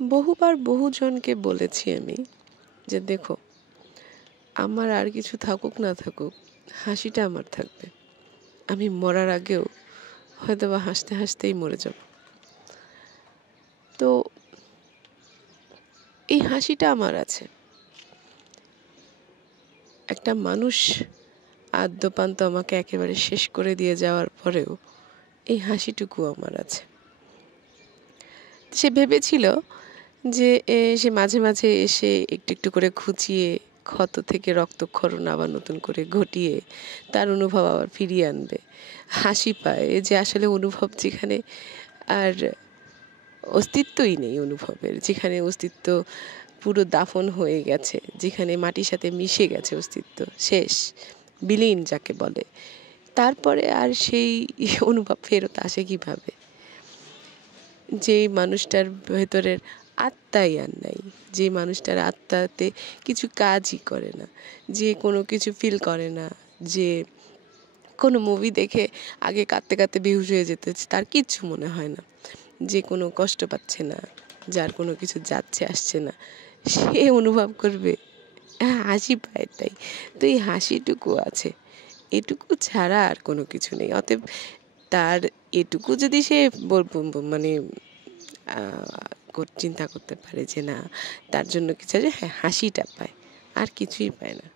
বহুবার বহুজনকে বলেছি আমি যে দেখো, আমার আর কিছু থাকুক না থাকুক, হাসিটা আমার থাকবে। আমি মরার আগেও হয়তো বা হাসতে হাসতেই মরে যাব। তো এই হাসিটা আমার আছে। একটা মানুষ আদ্যপান্ত আমাকে একেবারে শেষ করে দিয়ে যাওয়ার পরেও এই হাসিটুকু আমার আছে। সে ভেবেছিল যে সে মাঝে মাঝে এসে একটু একটু করে খুঁচিয়ে ক্ষত থেকে রক্তক্ষরণ আবার নতুন করে ঘটিয়ে তার অনুভব আবার ফিরিয়ে আনবে। হাসি পায় যে আসলে অনুভব যেখানে আর অস্তিত্বই নেই, অনুভবের যেখানে অস্তিত্ব পুরো দাফন হয়ে গেছে, যেখানে মাটির সাথে মিশে গেছে অস্তিত্ব, শেষ, বিলীন যাকে বলে, তারপরে আর সেই অনুভব ফেরত আসে কিভাবে? যেই মানুষটার ভেতরের আত্মাই আর নাই, যে মানুষটার আত্মাতে কিছু কাজই করে না, যে কোনো কিছু ফিল করে না, যে কোনো মুভি দেখে আগে কাঁদতে কাঁদতে বেহুশ হয়ে যেতে, তার কিচ্ছু মনে হয় না, যে কোনো কষ্ট পাচ্ছে না, যার কোনো কিছু যাচ্ছে আসছে না, সে অনুভব করবে হাসি পায়। তাই তো এই হাসিটুকু আছে, এটুকু ছাড়া আর কোনো কিছু নেই। অতএব তার এটুকু যদি সে মানে চিন্তা করতে পারে যে না, তার জন্য কিছু আছে, হ্যাঁ হাসিটা পায়, আর কিছুই পায় না।